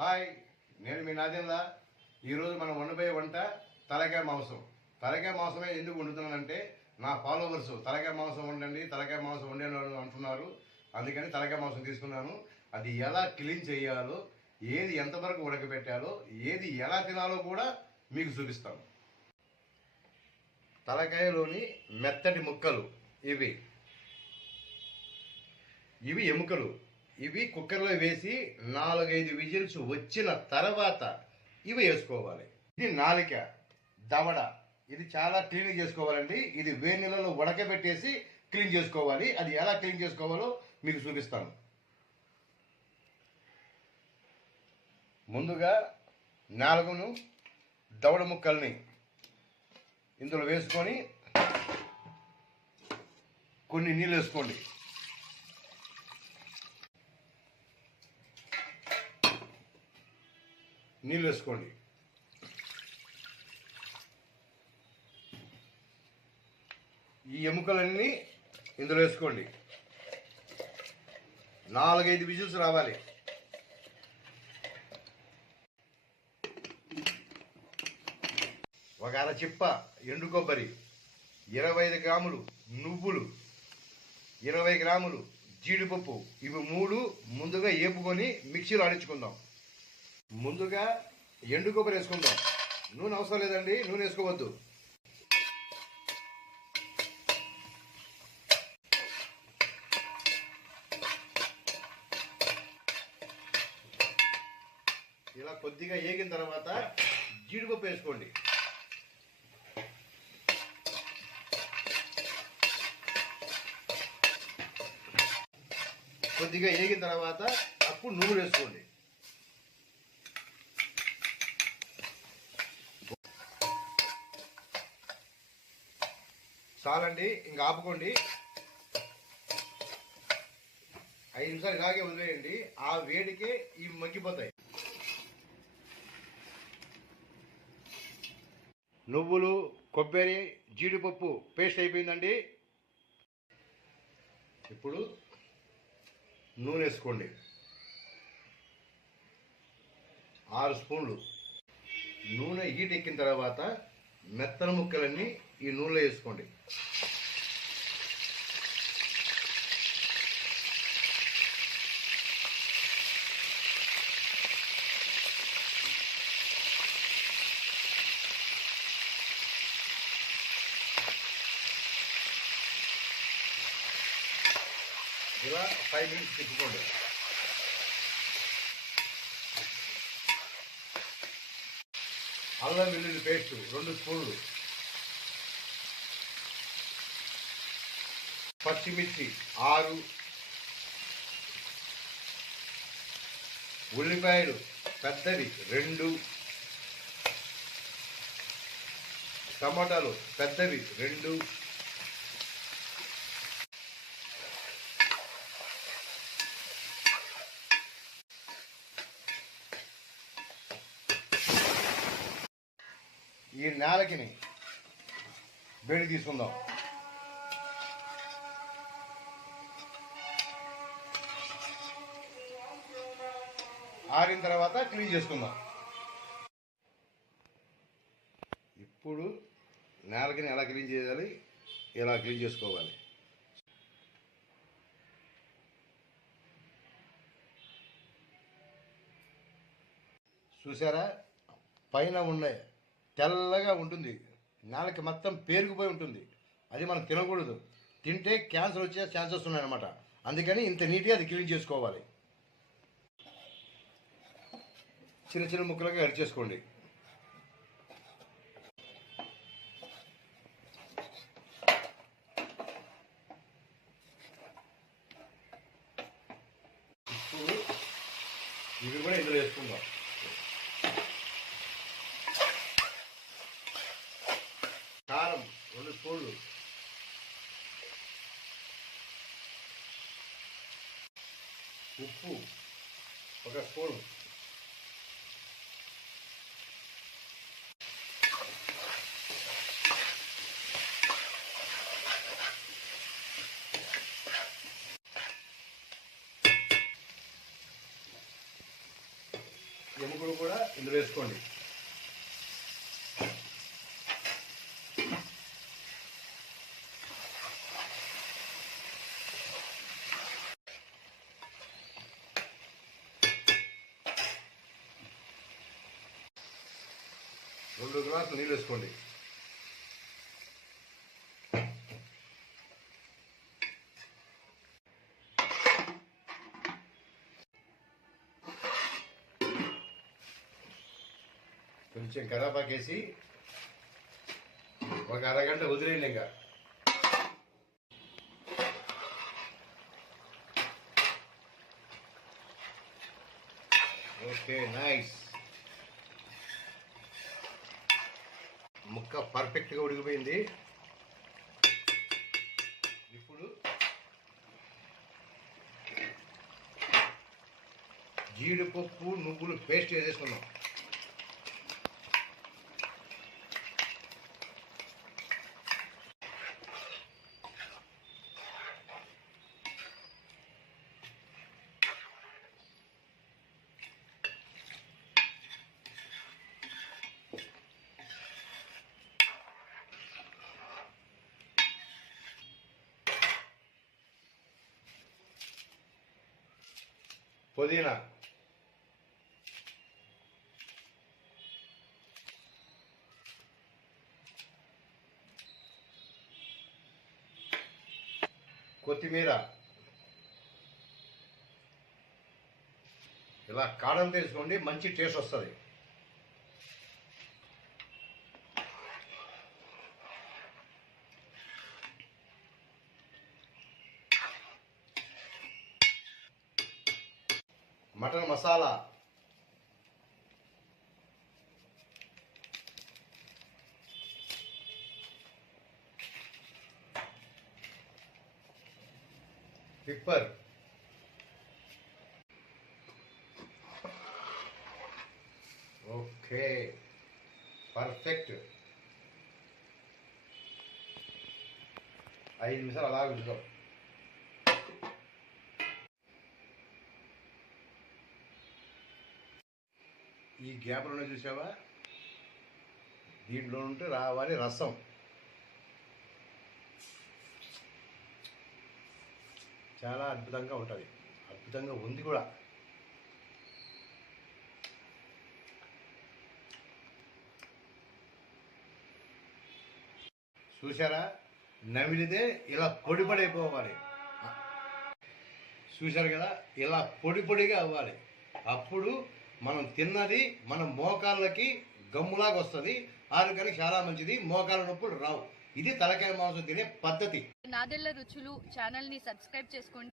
Hi నేను మీ నాదేందా ఈరోజు మనం వండబోయే వంట తలకాయ మాంసం. తలకాయ మాంసమే ఎందుకు వండుతున్నానంటే నా ఫాలోవర్స్ తలకాయ మాంసం వండండి తలకాయ మాంసం వండండి అంటున్నారు. అందుకని తలకాయ మాంసం తీసుకున్నాను. అది ఎలా క్లీన్ చేయాలో ఏది ఎంతవరకు ఉడకబెట్టాలో ఏది ఎలా తినాలో కూడా మీకు చూపిస్తాను. తలకాయలోని మెత్తటి ముక్కలు ఇవి. ఇవి ఎముకలు. ఇవి కుక్కర్లో వేసి నాలుగైదు విజిల్స్ వచ్చిన తర్వాత ఇవి వేసుకోవాలి. ఇది నాలిక దవడ. ఇది చాలా క్లీన్ చేసుకోవాలండి. ఇది వేడి నీళ్ళలో ఉడకబెట్టేసి క్లీన్ చేసుకోవాలి. అది ఎలా క్లీన్ చేసుకోవాలో మీకు చూపిస్తాను. ముందుగా నాలుగును దవడ ముక్కల్ని ఇందులో వేసుకొని కొన్ని నీళ్ళు వేసుకోండి. నీళ్ళు వేసుకోండి. ఈ ఎముకలన్నీ ఇందులో వేసుకోండి. నాలుగైదు విజిల్స్ రావాలి. ఒక అర చిప్ప ఎండు కొబ్బరి ఇరవై ఐదు గ్రాములు నువ్వులు ఇరవై గ్రాములు జీడిపప్పు ఇవి మూడు ముందుగా ఏపుకొని మిక్సీలో ఆడించుకుందాం ముందుగా ఎండు కొబ్బరి వేసుకుందాం. నూనె అవసరం లేదండి నూనె వేసుకోవద్దు. ఇలా కొద్దిగా ఏగిన తర్వాత జీడిపప్పు వేసుకోండి. కొద్దిగా ఏగిన తర్వాత అప్పుడు నూనె వేసుకోండి. చాలండి ఇంకా ఆపుకోండి. ఐదు నిమిషాలు ఇలాగే వదిలేయండి ఆ వేడికే ఇవి మగ్గిపోతాయి. నువ్వులు కొబ్బరి జీడిపప్పు పేస్ట్ అయిపోయిందండి. ఇప్పుడు నూనె వేసుకోండి. ఆరు స్పూన్లు. నూనె హీట్ ఎక్కిన తర్వాత మెత్తన ముక్కలన్నీ ఈ నూనెలో వేసుకోండి. ఇలా ఫైవ్ మినిట్స్ తిప్పుకోండి. అల్లం వెల్లుల్లి పేస్ట్ రెండు స్పూన్లు. పచ్చిమిర్చి ఆరు. ఉల్లిపాయలు పెద్దవి రెండు. టమాటాలు పెద్దవి రెండు. నేలకిని వేడి తీసుకుందాం. ఆరిన తర్వాత క్లీన్ చేసుకుందాం. ఇప్పుడు నేలకిని ఎలా క్లీన్ చేయాలి? ఎలా క్లీన్ చేసుకోవాలి? చూసారా? పైన ఉండే తెల్లగా ఉంటుంది. నేలకి మొత్తం పేరుకుపోయి ఉంటుంది. అది మనం తినకూడదు. తింటే క్యాన్సర్ వచ్చే ఛాన్సెస్ ఉన్నాయన్నమాట. అందుకని ఇంత నీట్గా అది క్లీన్ చేసుకోవాలి. చిన్న చిన్న ముక్కలుగా కట్ చేసుకోండి. ఇవి కూడా ఇందులో వేసుకుందాం. ఉప్పు ఒక స్పూన్. ఎముకలు కూడా ఇందులో వేసుకోండి. రెండు గ్లాసులు నీళ్ళు వేసుకోండి. కొంచెం కరాపాకేసి ఒక అరగంట వదిలేయండి ఇంకా. Okay nice. ముక్క పర్ఫెక్ట్గా ఉడికిపోయింది. ఇప్పుడు జీడిపప్పు నువ్వులు పేస్ట్ వేసేసుకున్నాం పుదీనా. కొత్తిమీర. ఇలా కారం తీసుకోండి మంచి టేస్ట్ వస్తుంది. Mutton masala. Pepper okay perfect ఐదు నిమిషాలు అలా ఉంచుదాం. ఈ గ్యాప్లోనే చూసావా? దీంట్లో ఉంటే రావాలి రసం. చాలా అద్భుతంగా ఉంటుంది. అద్భుతంగా ఉంది కూడా. చూసారా నమిలితే ఇలా పొడి పడైపోవాలి చూశారు కదా? ఇలా పొడి పొడిగా అవ్వాలి. అప్పుడు మనం తిన్నది మన మోకాళ్ళకి గమ్ములాగా వస్తుంది. ఆరోగ్యానికి చాలా మంచిది. మోకాళ్ళ నొప్పులు రావు. ఇది తలకాయ మాంసం తినే పద్ధతి. నాదెళ్ళ రుచులు ఛానల్ని సబ్స్క్రైబ్ చేసుకోండి.